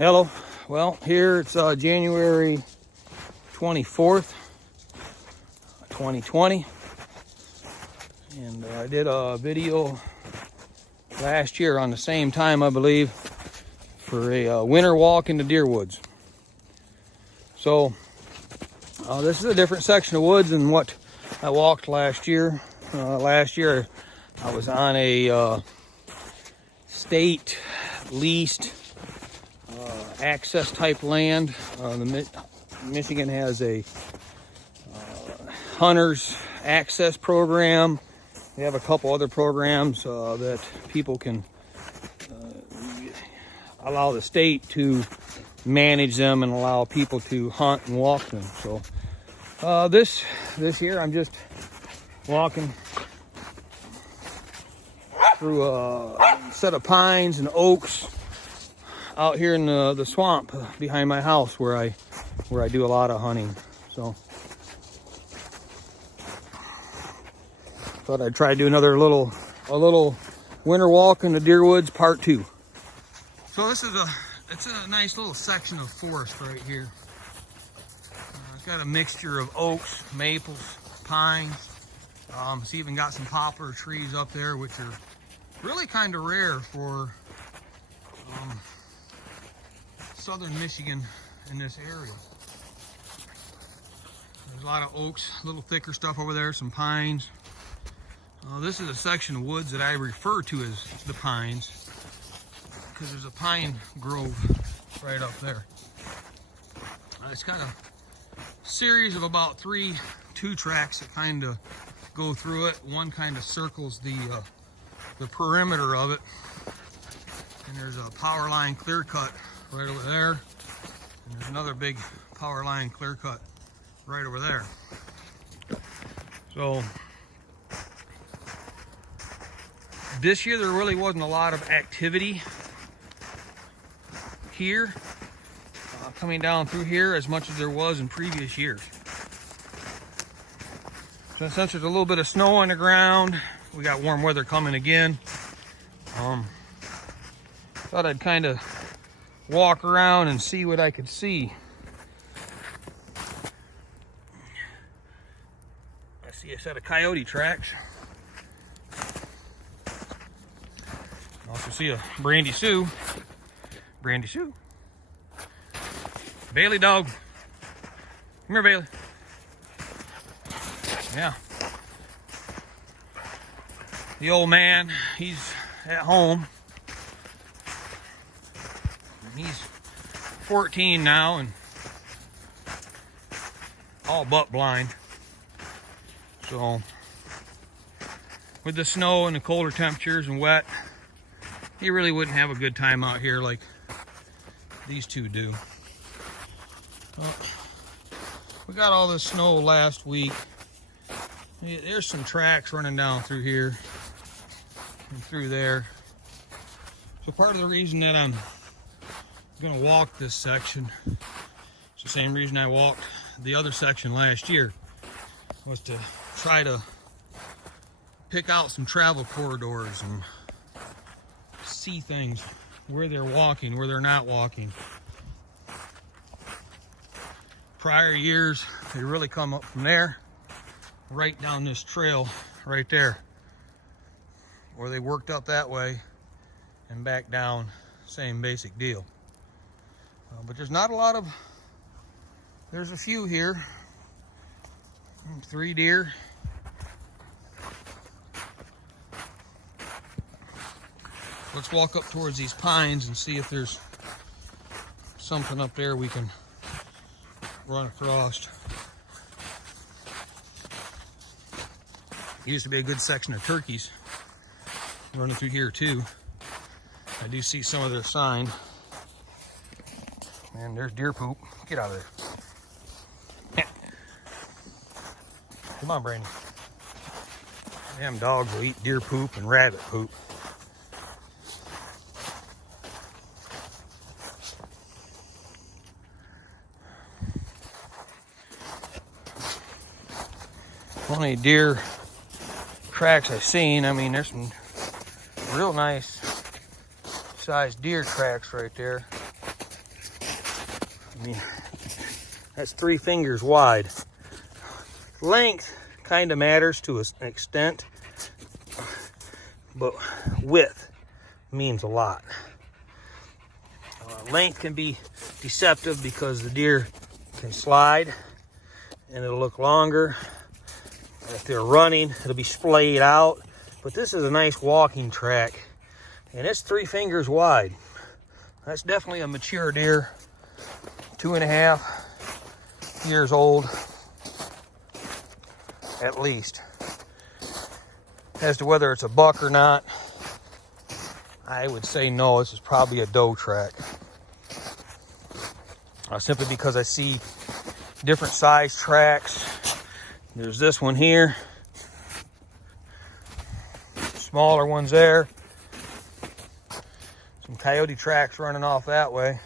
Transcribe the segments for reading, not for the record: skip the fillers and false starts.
Hello. Well, here it's January 24th, 2020. And I did a video last year on the same time, I believe, for a winter walk in the deer woods. So this is a different section of woods than what I walked last year. Last year I was on a state leased access type land. Michigan has a hunters access program. They have a couple other programs that people can allow the state to manage them and allow people to hunt and walk them. So this year I'm just walking through a set of pines and oaks out here in the swamp behind my house where I do a lot of hunting. So thought I'd try to do a little winter walk in the deer woods part 2. So it's a nice little section of forest right here. It's got a mixture of oaks, maples, pines. It's even got some poplar trees up there, which are really kind of rare for southern Michigan in this area. There's a lot of oaks, a little thicker stuff over there, some pines. This is a section of woods that I refer to as the pines because there's a pine grove right up there. It's got a series of about 3 two-tracks that kind of go through it. One kind of circles the perimeter of it, and there's a power line clear cut right over there, and there's another big power line clear cut right over there. So this year there really wasn't a lot of activity here coming down through here as much as there was in previous years. So since there's a little bit of snow on the ground, we got warm weather coming again. Thought I'd kind of walk around and see what I could see. I see a set of coyote tracks. Also see a Brandy Sue. Brandy Sue. Bailey dog. Come here, Bailey. Yeah. The old man, he's at home. He's 14 now and all but blind. So with the snow and the colder temperatures and wet, he really wouldn't have a good time out here like these two do. Well, we got all this snow last week. There's some tracks running down through here and through there. So part of the reason that I'm gonna walk this section, it's the same reason I walked the other section last year, was to try to pick out some travel corridors and see things, where they're walking, where they're not walking. Prior years, they really come up from there, right down this trail right there, or they worked up that way and back down, same basic deal. But there's not a lot of, there's a few here, 3 deer. Let's walk up towards these pines and see if there's something up there we can run across. Used to be a good section of turkeys running through here too. I do see some of their sign. And there's deer poop. Get out of there. Come on, Brandon. Damn dogs will eat deer poop and rabbit poop. Only deer tracks I've seen. I mean, there's some real nice sized deer tracks right there. I mean, that's 3 fingers wide. Length kind of matters to an extent, but width means a lot. Length can be deceptive because the deer can slide and it'll look longer. If they're running, it'll be splayed out. But this is a nice walking track, and it's 3 fingers wide. That's definitely a mature deer, 2.5 years old at least. As to whether it's a buck or not, I would say no, this is probably a doe track. Simply because I see different size tracks. There's this one here, smaller ones there, some coyote tracks running off that way.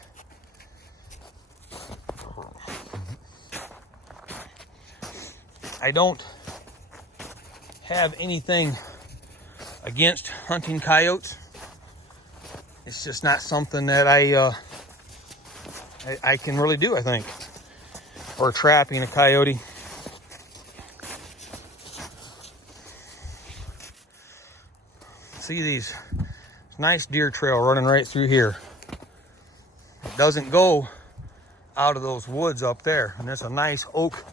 I don't have anything against hunting coyotes. It's just not something that I can really do, I think, or trapping a coyote. See these nice deer trail running right through here. It doesn't go out of those woods up there, and there's a nice oak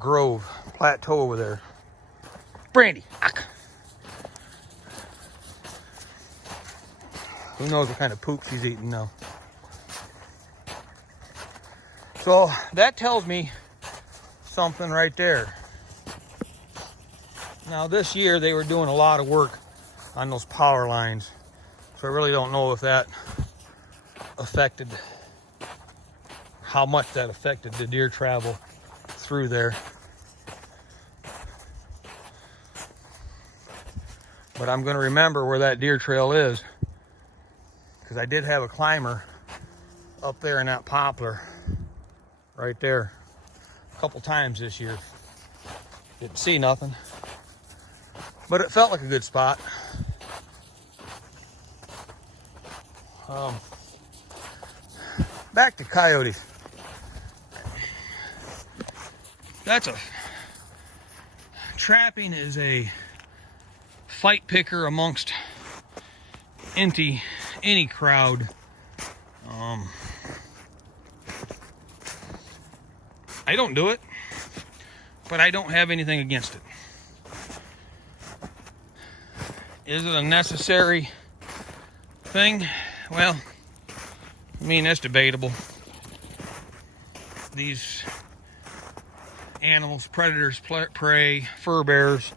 grove plateau over there. Brandy. Who knows what kind of poop she's eating now. So that tells me something right there. Now this year they were doing a lot of work on those power lines, so I really don't know if that affected, how much that affected the deer travel through there. But I'm going to remember where that deer trail is, because I did have a climber up there in that poplar right there a couple times this year. Didn't see nothing, but it felt like a good spot. Back to coyotes. Trapping is a fight picker amongst any crowd. I don't do it, but I don't have anything against it. Is it a necessary thing? Well, I mean, that's debatable. These animals, predators, prey, fur bears,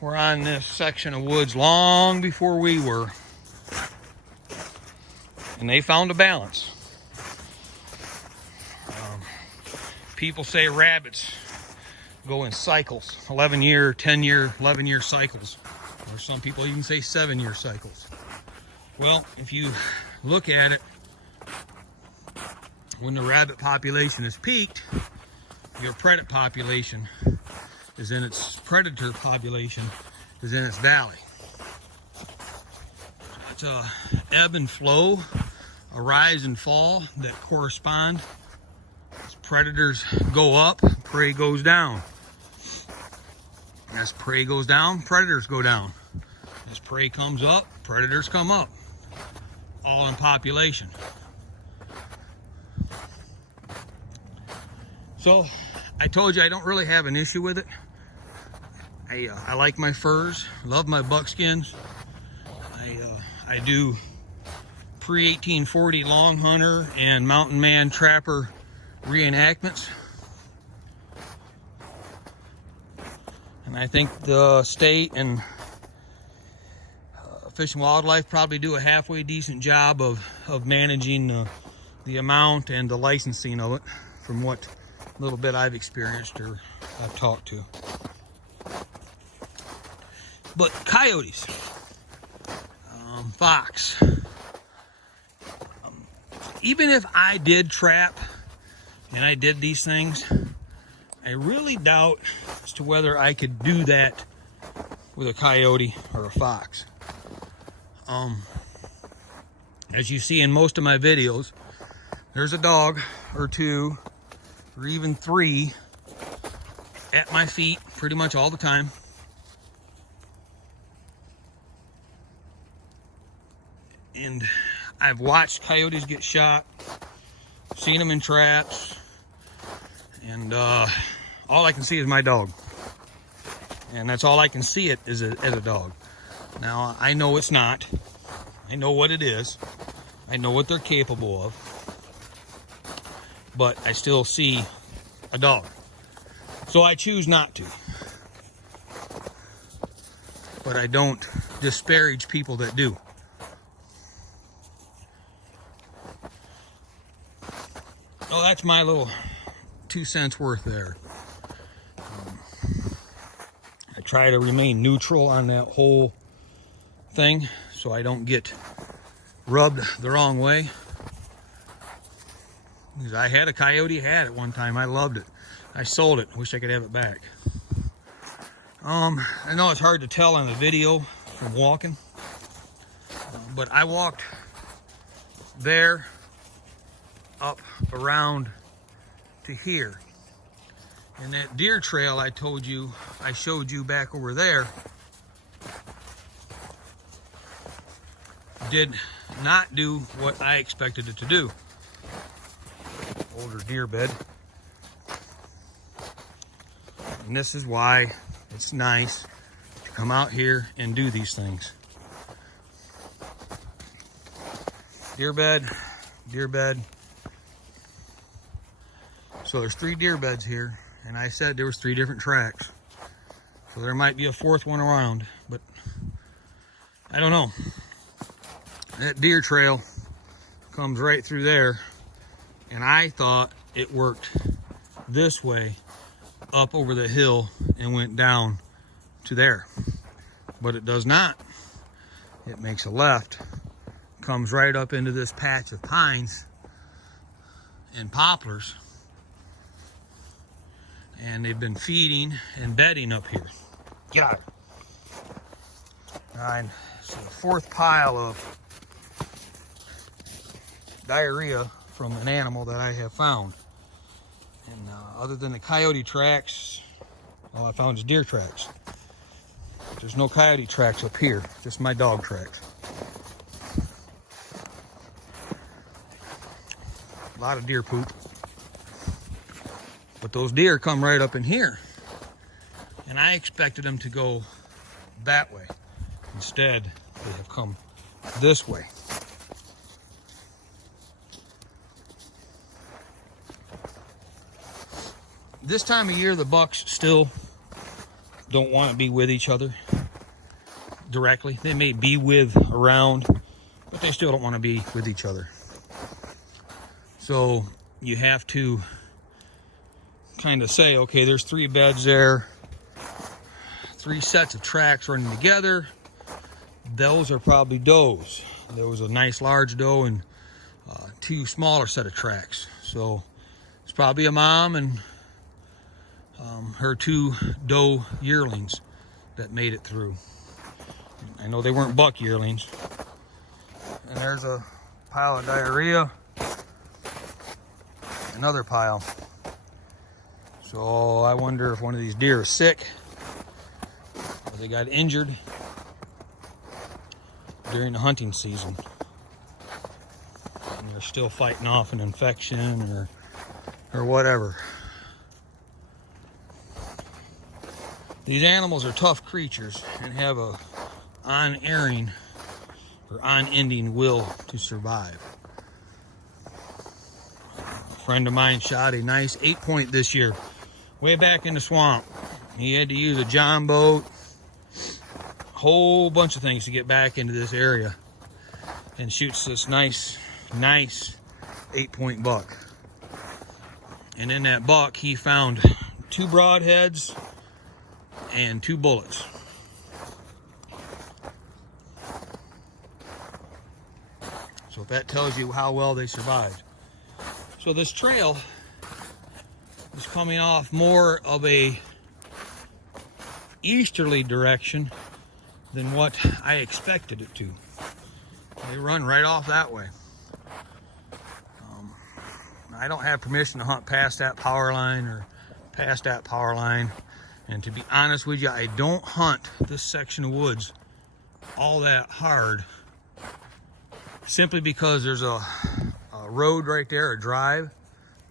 were on this section of woods long before we were. And they found a balance. People say rabbits go in cycles, 11-year, 10-year, 11-year cycles. Or some people even say 7-year cycles. Well, if you look at it, when the rabbit population is peaked, your predator population is in its valley. It's a ebb and flow, a rise and fall that correspond. As predators go up, prey goes down. As prey goes down, predators go down. As prey comes up, predators come up. All in population. So I told you I don't really have an issue with it. I like my furs, love my buckskins. I do pre-1840 long hunter and mountain man trapper reenactments. And I think the state and Fish and Wildlife probably do a halfway decent job of managing the amount and the licensing of it, from what little bit I've experienced or I've talked to. But coyotes, fox, even if I did trap and I did these things, I really doubt as to whether I could do that with a coyote or a fox. As you see in most of my videos, there's a dog or two or even three at my feet pretty much all the time. And I've watched coyotes get shot, seen them in traps, and all I can see is my dog. And that's all I can see it as a dog. Now, I know it's not. I know what it is. I know what they're capable of. But I still see a dog. So I choose not to. But I don't disparage people that do. Oh, that's my little 2 cents worth there. I try to remain neutral on that whole thing so I don't get rubbed the wrong way. Because I had a coyote hat at one time. I loved it. I sold it. I wish I could have it back. I know it's hard to tell on the video from walking, but I walked there up around to here. And that deer trail I showed you back over there did not do what I expected it to do. Older deer bed. And this is why it's nice to come out here and do these things. Deer bed, deer bed. So there's 3 deer beds here, and I said there was 3 different tracks. So there might be a 4th one around, but I don't know. That deer trail comes right through there, and I thought it worked this way up over the hill and went down to there, but it does not. It makes a left, comes right up into this patch of pines and poplars, and they've been feeding and bedding up here. Get out. All right, so the 4th pile of diarrhea from an animal that I have found. And other than the coyote tracks, all I found is deer tracks. There's no coyote tracks up here, just my dog tracks. A lot of deer poop. But those deer come right up in here. And I expected them to go that way. Instead, they have come this way. This time of year, the bucks still don't want to be with each other directly. They may be with around, but they still don't want to be with each other. So you have to kind of say, okay, there's 3 beds there, 3 sets of tracks running together. Those are probably does. There was a nice large doe and 2 smaller set of tracks. So it's probably a mom and her 2 doe yearlings that made it through. I know they weren't buck yearlings. And there's a pile of diarrhea. Another pile. So I wonder if one of these deer is sick or they got injured during the hunting season. And they're still fighting off an infection or whatever. These animals are tough creatures and have a unending will to survive. A friend of mine shot a nice 8-point this year, way back in the swamp. He had to use a John boat, a whole bunch of things to get back into this area, and shoots this nice 8-point buck. And in that buck, he found 2 broadheads and 2 bullets. So if that tells you how well they survived. So this trail is coming off more of a easterly direction than what I expected it to. They run right off that way. I don't have permission to hunt past that power line or past that power line. And to be honest with you, I don't hunt this section of woods all that hard, simply because there's a road right there, a drive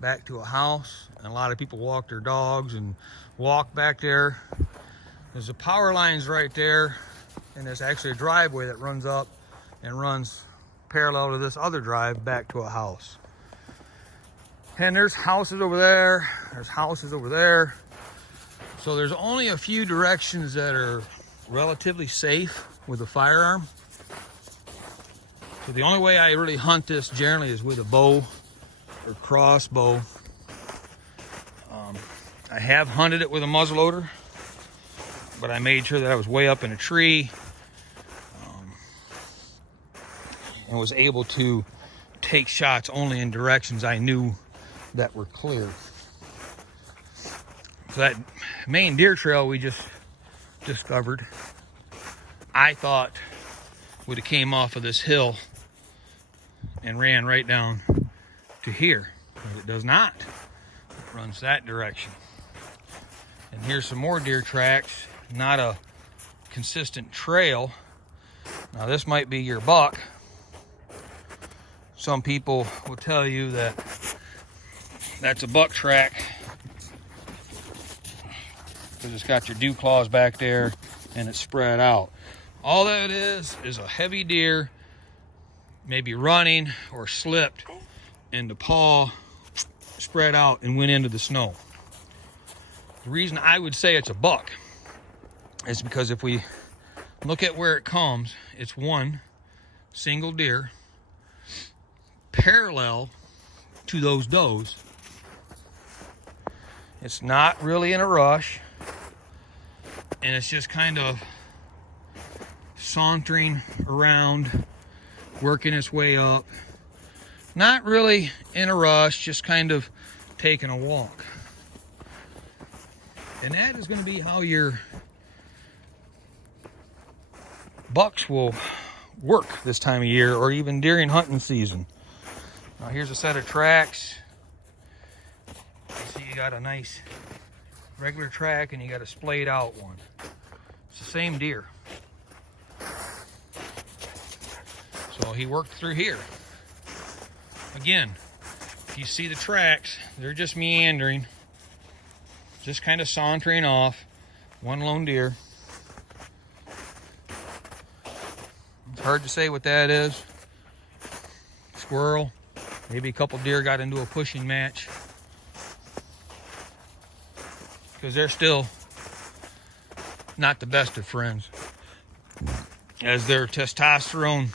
back to a house, and a lot of people walk their dogs and walk back there. There's the power lines right there, and there's actually a driveway that runs up and runs parallel to this other drive back to a house. And there's houses over there, there's houses over there. So there's only a few directions that are relatively safe with a firearm. So the only way I really hunt this generally is with a bow or crossbow. I have hunted it with a muzzleloader, but I made sure that I was way up in a tree and was able to take shots only in directions I knew that were clear. So that main deer trail we just discovered, I thought would have came off of this hill and ran right down to here, but it does not. It runs that direction. And here's some more deer tracks, not a consistent trail. Now this might be your buck. Some people will tell you that that's a buck track because it's got your dew claws back there and it's spread out. All that is a heavy deer maybe running or slipped and the paw spread out and went into the snow. The reason I would say it's a buck is because if we look at where it comes, it's one single deer parallel to those does. It's not really in a rush, and it's just kind of sauntering around, working its way up. Not really in a rush, just kind of taking a walk. And that is going to be how your bucks will work this time of year, or even during hunting season. Now here's a set of tracks. You see you got a nice regular track and you got a splayed out one. It's the same deer. So he worked through here. Again, if you see the tracks, they're just meandering, just kind of sauntering off. One lone deer. It's hard to say what that is. Squirrel. Maybe a couple deer got into a pushing match, because they're still not the best of friends. As their testosterone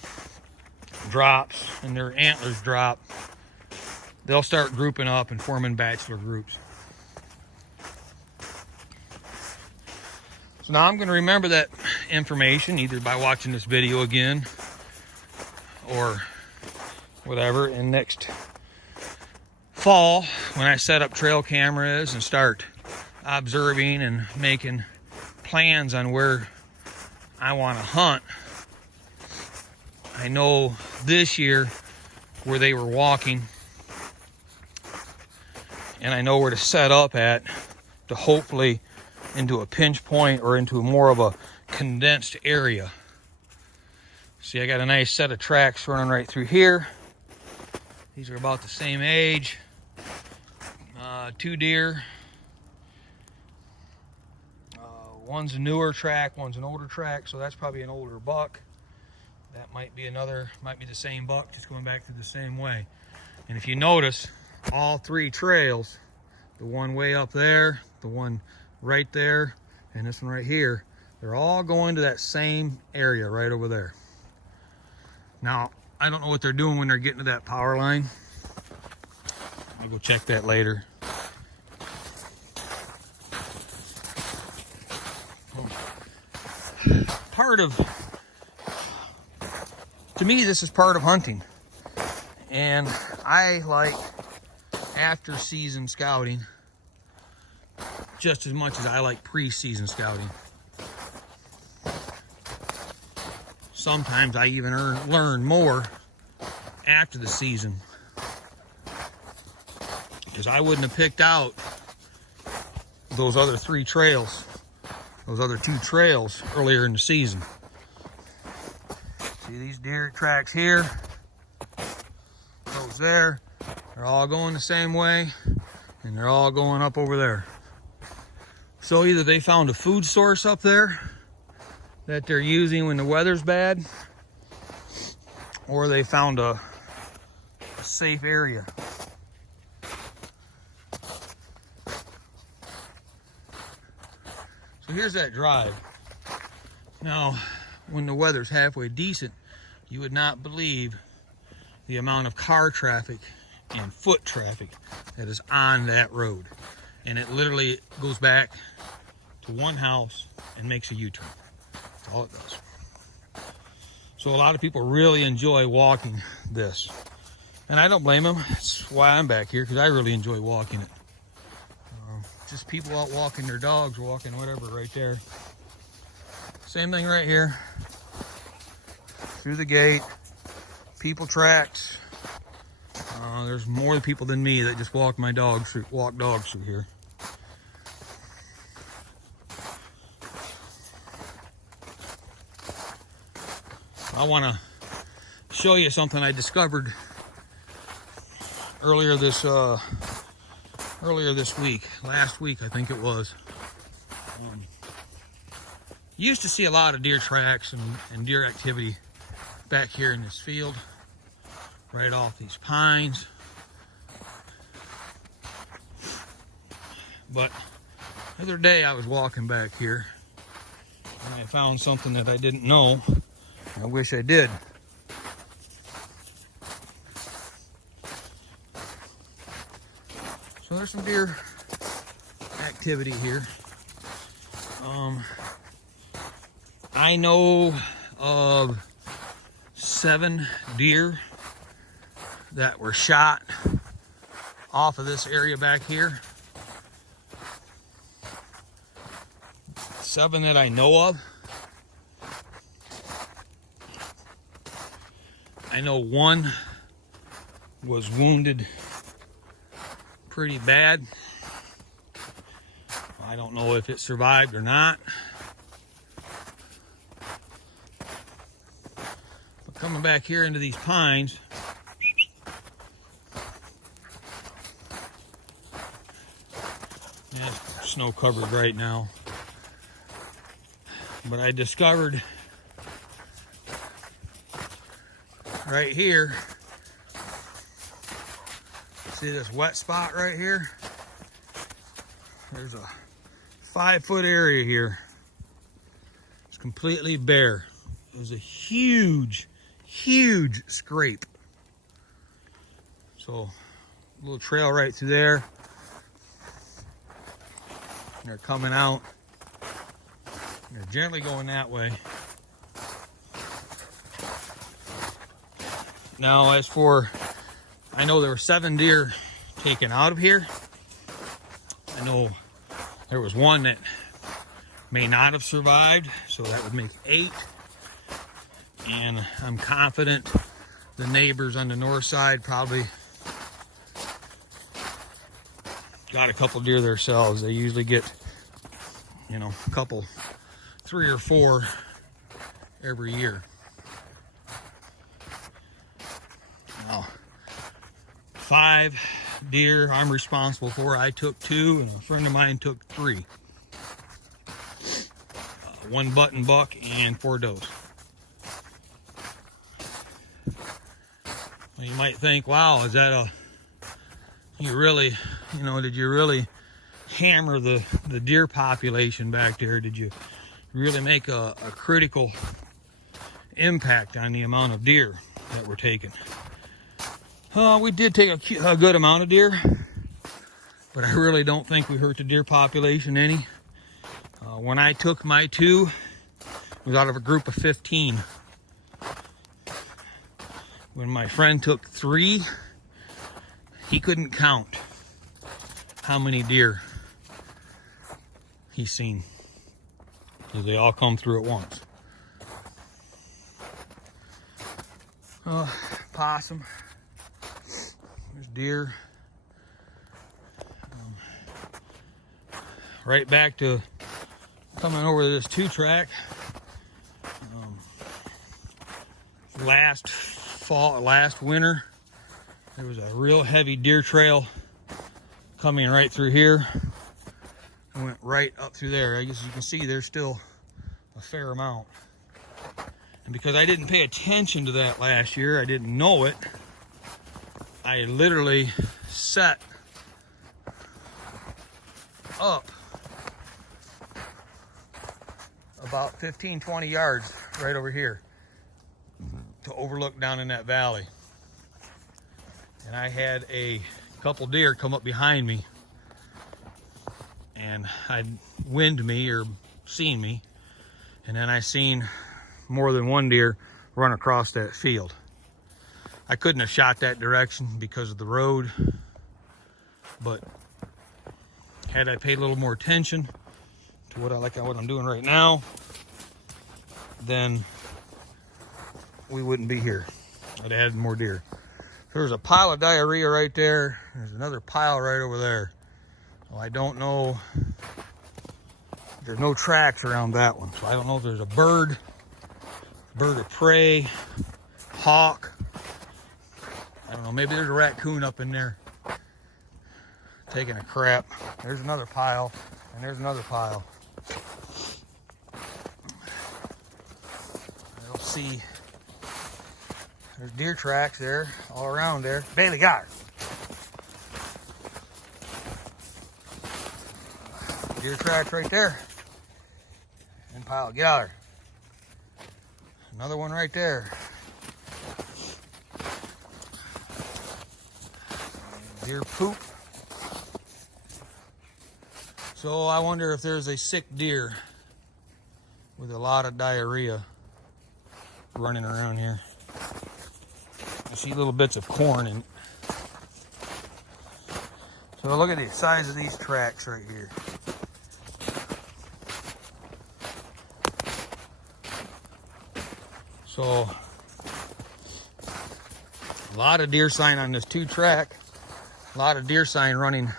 drops and their antlers drop, they'll start grouping up and forming bachelor groups. So now I'm going to remember that information either by watching this video again or whatever, and next fall when I set up trail cameras and start observing and making plans on where I want to hunt. I know this year where they were walking, and I know where to set up at to hopefully into a pinch point or into more of a condensed area. See, I got a nice set of tracks running right through here. These are about the same age. 2 deer. One's a newer track, one's an older track, so that's probably an older buck. That might be the same buck, just going back through the same way. And if you notice, all 3 trails, the one way up there, the one right there, and this one right here, they're all going to that same area right over there. Now, I don't know what they're doing when they're getting to that power line. I'll go check that later. To me, this is part of hunting. And I like after season scouting just as much as I like pre-season scouting. Sometimes I even learn more after the season. because I wouldn't have picked out those other 3 trails, those other 2 trails earlier in the season. See these deer tracks here, those there, they're all going the same way, and they're all going up over there. So either they found a food source up there that they're using when the weather's bad, or they found a safe area. So here's that drive. Now, when the weather's halfway decent, you would not believe the amount of car traffic and foot traffic that is on that road. And it literally goes back to one house and makes a U-turn. That's all it does. So a lot of people really enjoy walking this. And I don't blame them. That's why I'm back here, because I really enjoy walking it. Just people out walking their dogs, walking whatever right there. Same thing right here. Through the gate, people tracks. There's more people than me that just walk dogs through here. I want to show you something I discovered earlier this week, last week I think it was. Used to see a lot of deer tracks and deer activity back here in this field, right off these pines. But the other day I was walking back here and I found something that I didn't know. I wish I did. So there's some deer activity here. I know of 7 deer that were shot off of this area back here. 7 that I know of. I know 1 was wounded pretty bad. I don't know if it survived or not. But coming back here into these pines, yeah, it's snow covered right now. But I discovered right here, see this wet spot right here? There's a 5-foot area here. It's completely bare. It was a huge scrape. So, a little trail right through there. And they're coming out. They're gently going that way. Now, as for, I know there were 7 deer taken out of here. I know there was 1 that may not have survived, so that would make 8. And I'm confident the neighbors on the north side probably got a couple deer themselves. They usually get, you know, a couple, 3 or 4 every year. Now, 5 deer I'm responsible for. I took 2 and a friend of mine took 3. 1 button buck and 4 does. Well, you might think, wow, is that you really, you know, did you really hammer the deer population back there? Did you really make a critical impact on the amount of deer that were taken? We did take a good amount of deer, but I really don't think we hurt the deer population any. When I took my 2, it was out of a group of 15. When my friend took 3, he couldn't count how many deer he's seen, because they all come through at once. Possum. There's deer. right back to coming over this 2-track. Last winter, there was a real heavy deer trail coming right through here. I went right up through there. I guess you can see there's still a fair amount. And because I didn't pay attention to that last year, I didn't know it, I literally set up about 15-20 yards right over here to overlook down in that valley. And I had a couple deer come up behind me, and I'd wind me or seen me, and then I seen more than one deer run across that field. I couldn't have shot that direction because of the road, but had I paid a little more attention to what I'm doing right now, then we wouldn't be here. I'd have had more deer. There's a pile of diarrhea right there. There's another pile right over there. Well, I don't know. There's no tracks around that one, so I don't know if there's a bird of prey, hawk. I don't know, maybe there's a raccoon up in there taking a crap. There's another pile, and there's another pile. You'll see there's deer tracks there, all around there. Bailey got her. Deer tracks right there. And pile, get out of there. Another one right there. Deer poop. So I wonder if there's a sick deer with a lot of diarrhea running around here. I see little bits of corn in it. So look at the size of these tracks right here. So a lot of deer sign on this 2-track. A lot of deer sign running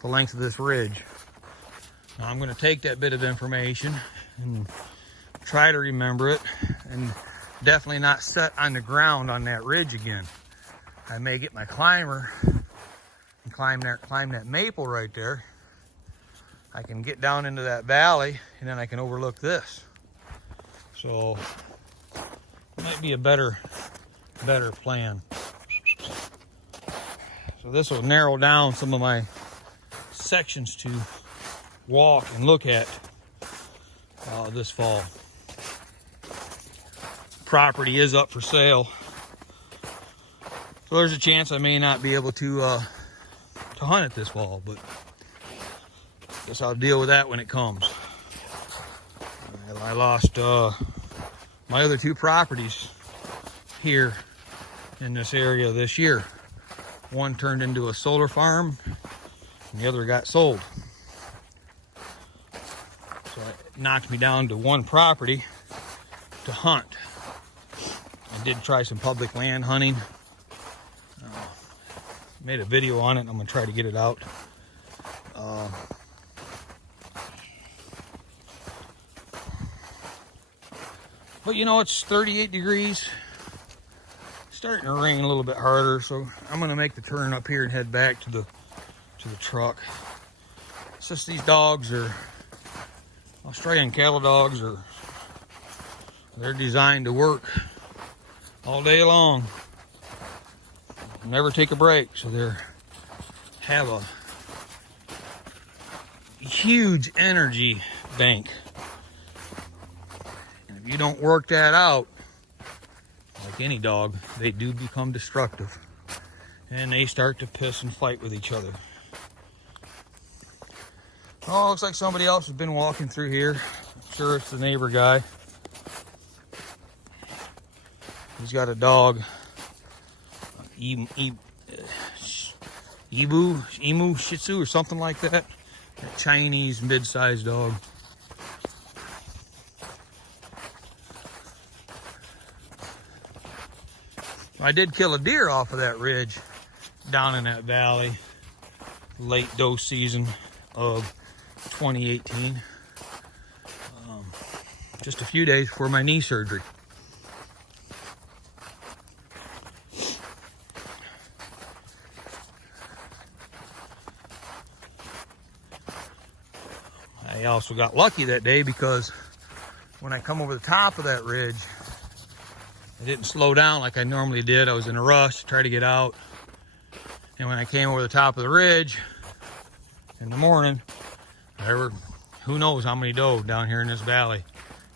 the length of this ridge. Now I'm going to take that bit of information and try to remember it, and definitely not set on the ground on that ridge again. I may get my climber and climb that maple right there. I can get down into that valley, and then I can overlook this. So it might be a better plan. So this will narrow down some of my sections to walk and look at this fall. Property is up for sale, so there's a chance I may not be able to hunt it this fall, but I guess I'll deal with that when it comes. I lost my other 2 properties here in this area this year. One turned into a solar farm, and the other got sold. So it knocked me down to 1 property to hunt. I did try some public land hunting. Made a video on it, and I'm going to try to get it out. But you know, it's 38 degrees. Starting to rain a little bit harder, so I'm going to make the turn up here and head back to the truck. It's just these dogs are Australian cattle dogs, they're designed to work all day long, never take a break. So they have a huge energy bank, and if you don't work that out, like any dog, they do become destructive, and they start to piss and fight with each other. Oh, looks like somebody else has been walking through here. I'm sure it's the neighbor guy. He's got a dog, emu Shih Tzu or something like that. A Chinese mid-sized dog. I did kill a deer off of that ridge down in that valley late doe season of 2018. Just a few days before my knee surgery. I also got lucky that day because when I come over the top of that ridge, I didn't slow down like I normally did. I was in a rush to try to get out. And when I came over the top of the ridge in the morning, there were who knows how many doe down here in this valley.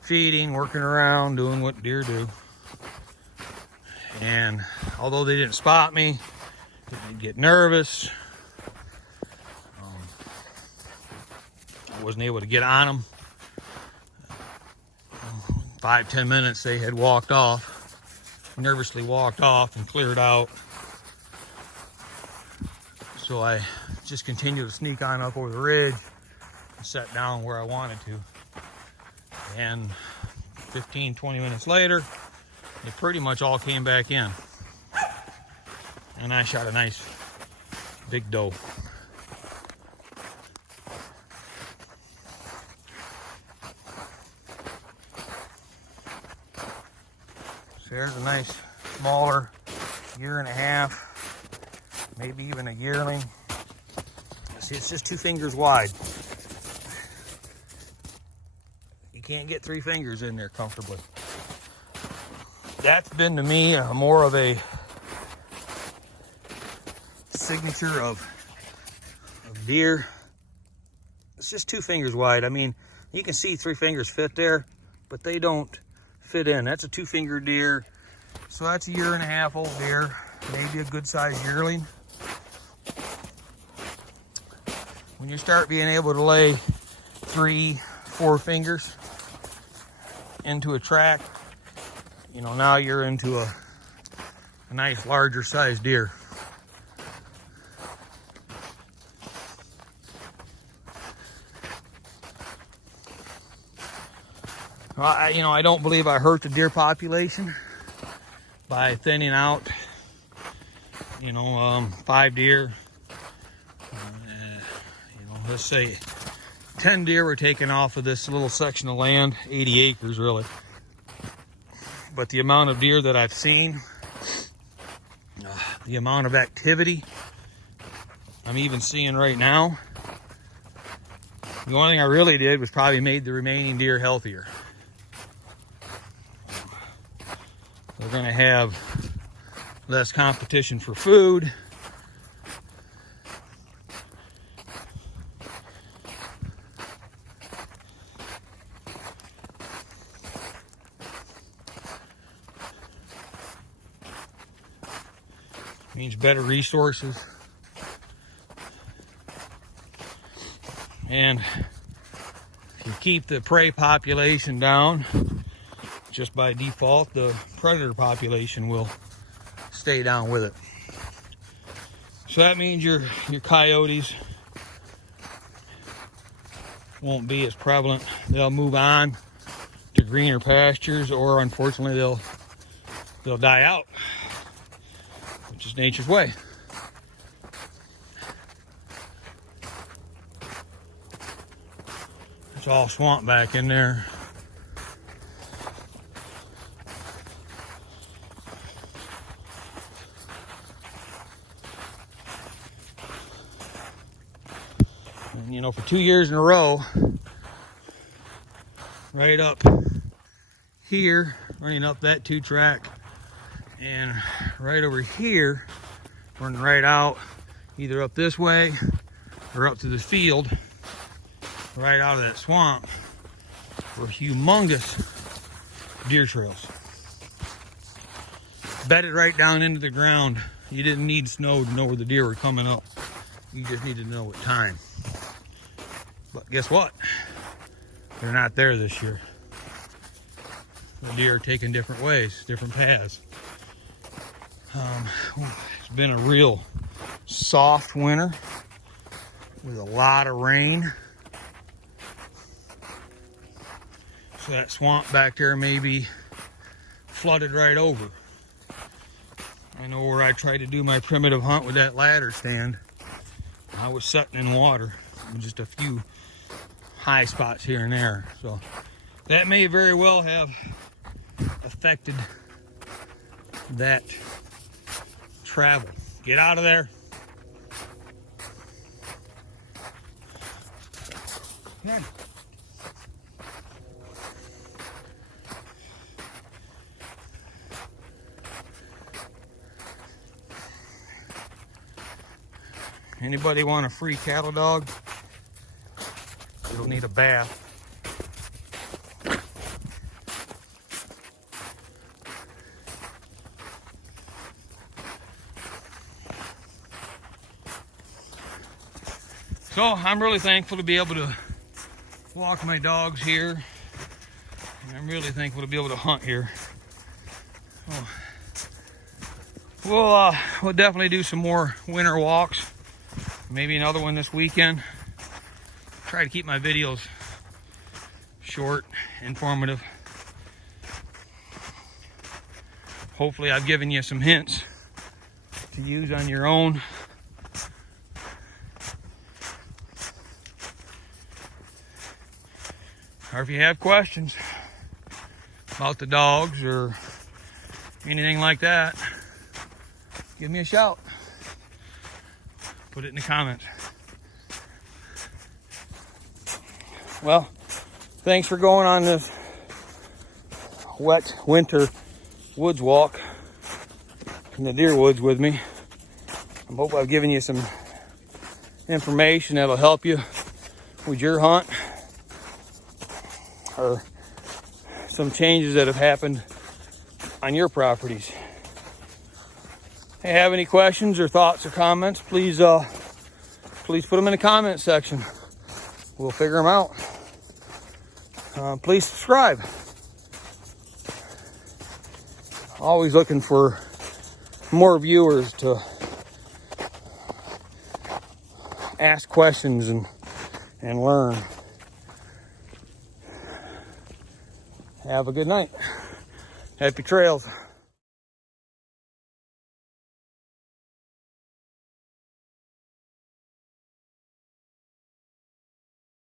Feeding, working around, doing what deer do. And although they didn't spot me, didn't get nervous, I wasn't able to get on them. 5-10 minutes they had walked off, nervously walked off and cleared out. So I just continued to sneak on up over the ridge and sat down where I wanted to. And 15-20 minutes later, they pretty much all came back in. And I shot a nice big doe. So there's a nice smaller 1.5 years, maybe even a yearling. See, it's just 2 fingers wide. You can't get 3 fingers in there comfortably. That's been to me more of a signature of deer. It's just 2 fingers wide. I mean, you can see 3 fingers fit there, but they don't fit in. That's a 2-finger deer. So that's a 1.5 year old deer, maybe a good sized yearling. When you start being able to lay 3-4 fingers into a track, you know, now you're into a nice larger sized deer. I don't believe I hurt the deer population by thinning out, 5 deer. Let's say 10 deer were taken off of this little section of land, 80 acres really. But the amount of deer that I've seen, the amount of activity I'm even seeing right now, the only thing I really did was probably made the remaining deer healthier. They're going to have less competition for food. Means better resources. And if you keep the prey population down, just by default, the predator population will stay down with it. So that means your coyotes won't be as prevalent. They'll move on to greener pastures, or unfortunately they'll die out, which is nature's way. It's all swamp back in there. And for 2 years in a row, right up here, running up that 2-track, and right over here, running right out, either up this way or up to the field, right out of that swamp, were humongous deer trails. Bedded right down into the ground. You didn't need snow to know where the deer were coming up. You just needed to know what time. But guess what? They're not there this year. The deer are taking different ways, different paths. It's been a real soft winter with a lot of rain. So that swamp back there may be flooded right over. I know where I tried to do my primitive hunt with that ladder stand, I was sitting in water with just a few high spots here and there. So that may very well have affected that travel. Get out of there. Come on. Anybody want a free cattle dog? You'll need a bath. So I'm really thankful to be able to walk my dogs here. And I'm really thankful to be able to hunt here. So we'll definitely do some more winter walks. Maybe another one this weekend. Try to keep my videos short, informative. Hopefully I've given you some hints to use on your own. Or if you have questions about the dogs or anything like that, give me a shout. Put it in the comments. Well, thanks for going on this wet winter woods walk in the deer woods with me. I hope I've given you some information that'll help you with your hunt, or some changes that have happened on your properties. If you have any questions or thoughts or comments, please put them in the comment section. We'll figure them out. Please subscribe. Always looking for more viewers to ask questions and learn. Have a good night. Happy trails.